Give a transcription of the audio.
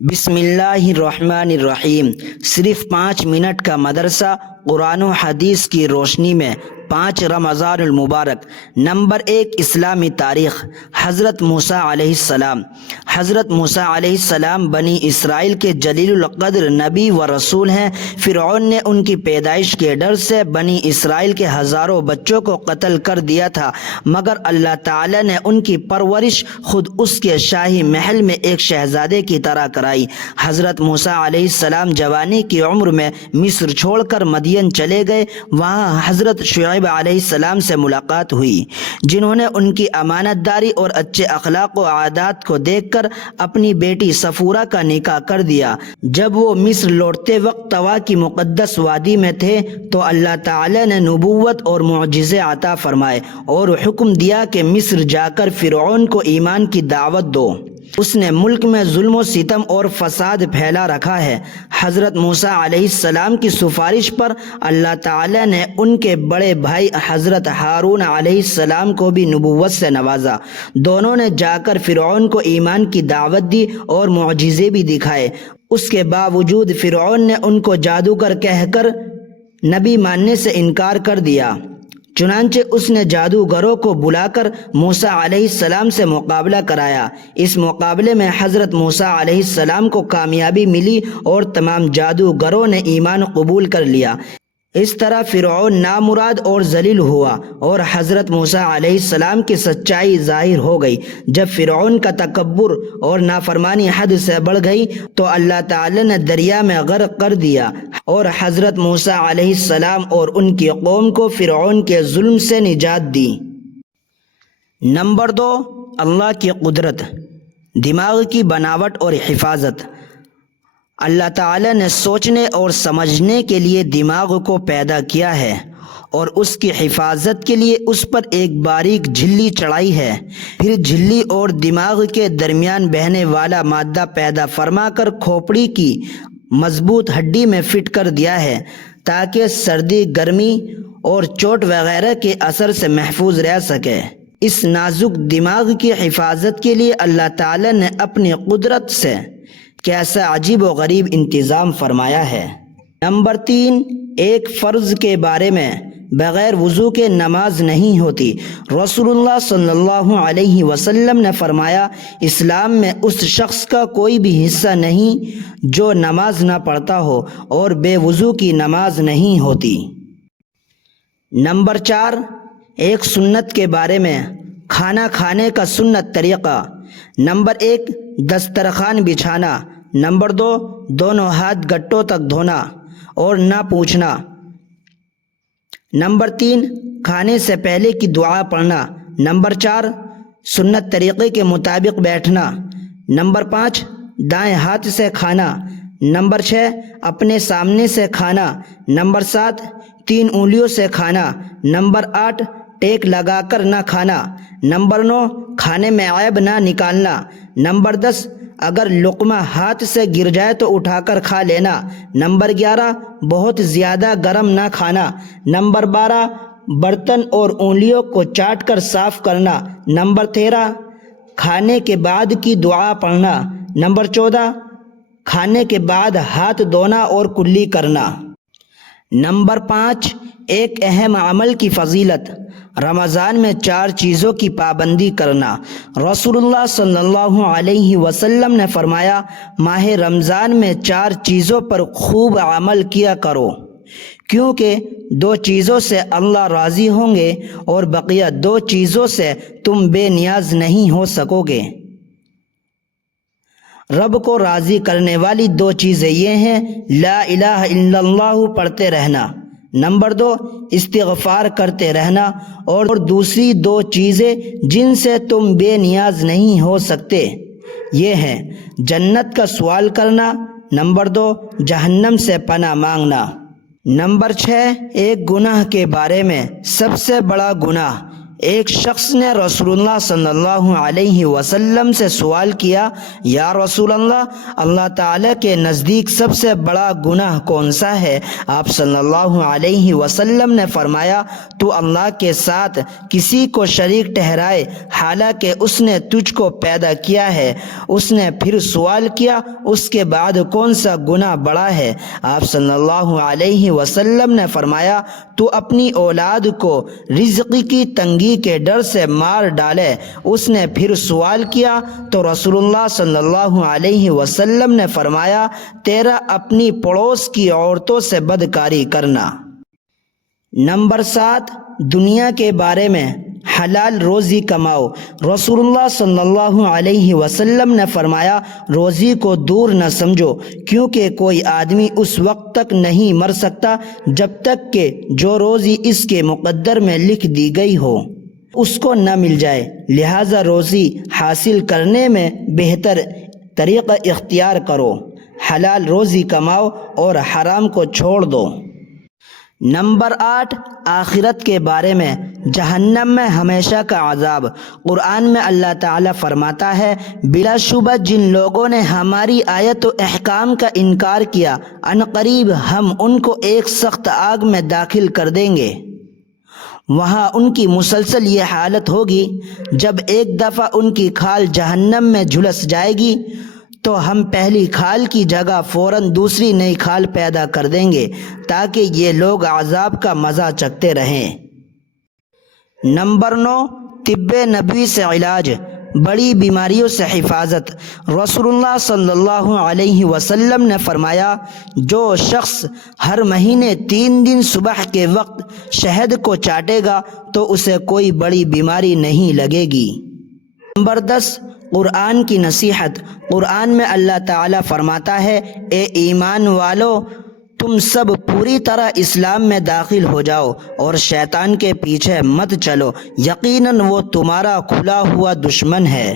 بسم اللہ الرحمن الرحیم۔ صرف 5 منٹ کا مدرسہ قرآن و حدیث کی روشنی میں 5 رمضان المبارک۔ نمبر 1، اسلامی تاریخ۔ حضرت موسیٰ علیہ السلام۔ حضرت موسیٰ علیہ السلام بنی اسرائیل کے جلیل القدر نبی و رسول ہیں۔ فرعون نے ان کی پیدائش کے ڈر سے بنی اسرائیل کے ہزاروں بچوں کو قتل کر دیا تھا، مگر اللہ تعالی نے ان کی پرورش خود اس کے شاہی محل میں ایک شہزادے کی طرح کرائی۔ حضرت موسیٰ علیہ السلام جوانی کی عمر میں مصر چھوڑ کر مدین چلے گئے۔ وہاں حضرت شعیب علیہ السلام سے ملاقات ہوئی، جنہوں نے ان کی امانت داری اور اچھے اخلاق و عادات کو دیکھ کر اپنی بیٹی صفورہ کا نکاح کر دیا۔ جب وہ مصر لوٹتے وقت طوا کی مقدس وادی میں تھے تو اللہ تعالی نے نبوت اور معجزے عطا فرمائے اور حکم دیا کہ مصر جا کر فرعون کو ایمان کی دعوت دو۔ اس نے ملک میں ظلم و ستم اور فساد پھیلا رکھا ہے۔ حضرت موسیٰ علیہ السلام کی سفارش پر اللہ تعالی نے ان کے بڑے بھائی حضرت ہارون علیہ السلام کو بھی نبوت سے نوازا۔ دونوں نے جا کر فرعون کو ایمان کی دعوت دی اور معجزے بھی دکھائے۔ اس کے باوجود فرعون نے ان کو جادوگر کہہ کر نبی ماننے سے انکار کر دیا۔ چنانچہ اس نے جادوگروں کو بلا کر موسیٰ علیہ السلام سے مقابلہ کرایا۔ اس مقابلے میں حضرت موسیٰ علیہ السلام کو کامیابی ملی اور تمام جادوگروں نے ایمان قبول کر لیا۔ اس طرح فرعون نامراد اور ذلیل ہوا اور حضرت موسیٰ علیہ السلام کی سچائی ظاہر ہو گئی۔ جب فرعون کا تکبر اور نافرمانی حد سے بڑھ گئی تو اللہ تعالی نے دریا میں غرق کر دیا اور حضرت موسیٰ علیہ السلام اور ان کی قوم کو فرعون کے ظلم سے نجات دی۔ نمبر 2، اللہ کی قدرت، دماغ کی بناوٹ اور حفاظت۔ اللہ تعالی نے سوچنے اور سمجھنے کے لیے دماغ کو پیدا کیا ہے اور اس کی حفاظت کے لیے اس پر ایک باریک جھلی چڑھائی ہے۔ پھر جھلی اور دماغ کے درمیان بہنے والا مادہ پیدا فرما کر کھوپڑی کی مضبوط ہڈی میں فٹ کر دیا ہے تاکہ سردی، گرمی اور چوٹ وغیرہ کے اثر سے محفوظ رہ سکے۔ اس نازک دماغ کی حفاظت کے لیے اللہ تعالی نے اپنی قدرت سے کیسا عجیب و غریب انتظام فرمایا ہے۔ نمبر 3، ایک فرض کے بارے میں، بغیر وضو کے نماز نہیں ہوتی۔ رسول اللہ صلی اللہ علیہ وسلم نے فرمایا، اسلام میں اس شخص کا کوئی بھی حصہ نہیں جو نماز نہ پڑھتا ہو، اور بے وضو کی نماز نہیں ہوتی۔ نمبر 4، ایک سنت کے بارے میں، کھانا کھانے کا سنت طریقہ۔ نمبر 1، دسترخوان بچھانا۔ نمبر 2، دونوں ہاتھ گٹوں تک دھونا اور نہ پوچھنا۔ نمبر 3، کھانے سے پہلے کی دعا پڑھنا۔ نمبر 4، سنت طریقے کے مطابق بیٹھنا۔ نمبر 5، دائیں ہاتھ سے کھانا۔ نمبر 6، اپنے سامنے سے کھانا۔ نمبر 7، 3 انگلیوں سے کھانا۔ نمبر 8، ٹیک لگا کر نہ کھانا۔ نمبر 9، کھانے میں عیب نہ نکالنا۔ نمبر 10، اگر لقمہ ہاتھ سے گر جائے تو اٹھا کر کھا لینا۔ نمبر 11، بہت زیادہ گرم نہ کھانا۔ نمبر 12، برتن اور انگلیوں کو چاٹ کر صاف کرنا۔ نمبر 13، کھانے کے بعد کی دعا پڑھنا۔ نمبر 14، کھانے کے بعد ہاتھ دھونا اور کلی کرنا۔ نمبر 5، ایک اہم عمل کی فضیلت، رمضان میں 4 چیزوں کی پابندی کرنا۔ رسول اللہ صلی اللہ علیہ وسلم نے فرمایا، ماہ رمضان میں 4 چیزوں پر خوب عمل کیا کرو، کیونکہ 2 چیزوں سے اللہ راضی ہوں گے اور بقیہ 2 چیزوں سے تم بے نیاز نہیں ہو سکو گے۔ رب کو راضی کرنے والی 2 چیزیں یہ ہیں، لا الہ الا اللہ پڑھتے رہنا، نمبر 2، استغفار کرتے رہنا، اور دوسری 2 چیزیں جن سے تم بے نیاز نہیں ہو سکتے یہ ہیں، جنت کا سوال کرنا، نمبر 2، جہنم سے پناہ مانگنا۔ نمبر 6، ایک گناہ کے بارے میں، سب سے بڑا گناہ ایک شخص نے رسول اللہ صلی اللہ علیہ وسلم سے سوال کیا، یا رسول اللہ تعالیٰ کے نزدیک سب سے بڑا گناہ کون سا ہے؟ آپ صلی اللہ علیہ وسلم نے فرمایا، تو اللہ کے ساتھ کسی کو شریک ٹھہرائے حالانکہ اس نے تجھ کو پیدا کیا ہے۔ اس نے پھر سوال کیا، اس کے بعد کون سا گناہ بڑا ہے؟ آپ صلی اللہ علیہ وسلم نے فرمایا، تو اپنی اولاد کو رزق کی تنگی کے ڈر سے مار ڈالے۔ اس نے پھر سوال کیا تو رسول اللہ صلی اللہ علیہ وسلم نے فرمایا، تیرا اپنی پڑوس کی عورتوں سے بدکاری کرنا۔ نمبر 7، دنیا کے بارے میں حلال روزی کماؤ۔ رسول اللہ صلی اللہ علیہ وسلم نے فرمایا، روزی کو دور نہ سمجھو، کیونکہ کوئی آدمی اس وقت تک نہیں مر سکتا جب تک کہ جو روزی اس کے مقدر میں لکھ دی گئی ہو اس کو نہ مل جائے۔ لہذا روزی حاصل کرنے میں بہتر طریقہ اختیار کرو، حلال روزی کماؤ اور حرام کو چھوڑ دو۔ نمبر 8، آخرت کے بارے میں جہنم میں ہمیشہ کا عذاب۔ قرآن میں اللہ تعالیٰ فرماتا ہے، بلا شبہ جن لوگوں نے ہماری آیت و احکام کا انکار کیا، عنقریب ہم ان کو ایک سخت آگ میں داخل کر دیں گے۔ وہاں ان کی مسلسل یہ حالت ہوگی، جب ایک دفعہ ان کی کھال جہنم میں جھلس جائے گی تو ہم پہلی کھال کی جگہ فوراً دوسری نئی کھال پیدا کر دیں گے تاکہ یہ لوگ عذاب کا مزہ چکھتے رہیں۔ نمبر 9، طب نبوی سے علاج، بڑی بیماریوں سے حفاظت۔ رسول اللہ صلی اللہ علیہ وسلم نے فرمایا، جو شخص ہر مہینے 3 دن صبح کے وقت شہد کو چاٹے گا تو اسے کوئی بڑی بیماری نہیں لگے گی۔ نمبر 10، قرآن کی نصیحت۔ قرآن میں اللہ تعالیٰ فرماتا ہے، اے ایمان والو، تم سب پوری طرح اسلام میں داخل ہو جاؤ اور شیطان کے پیچھے مت چلو، یقیناً وہ تمہارا کھلا ہوا دشمن ہے۔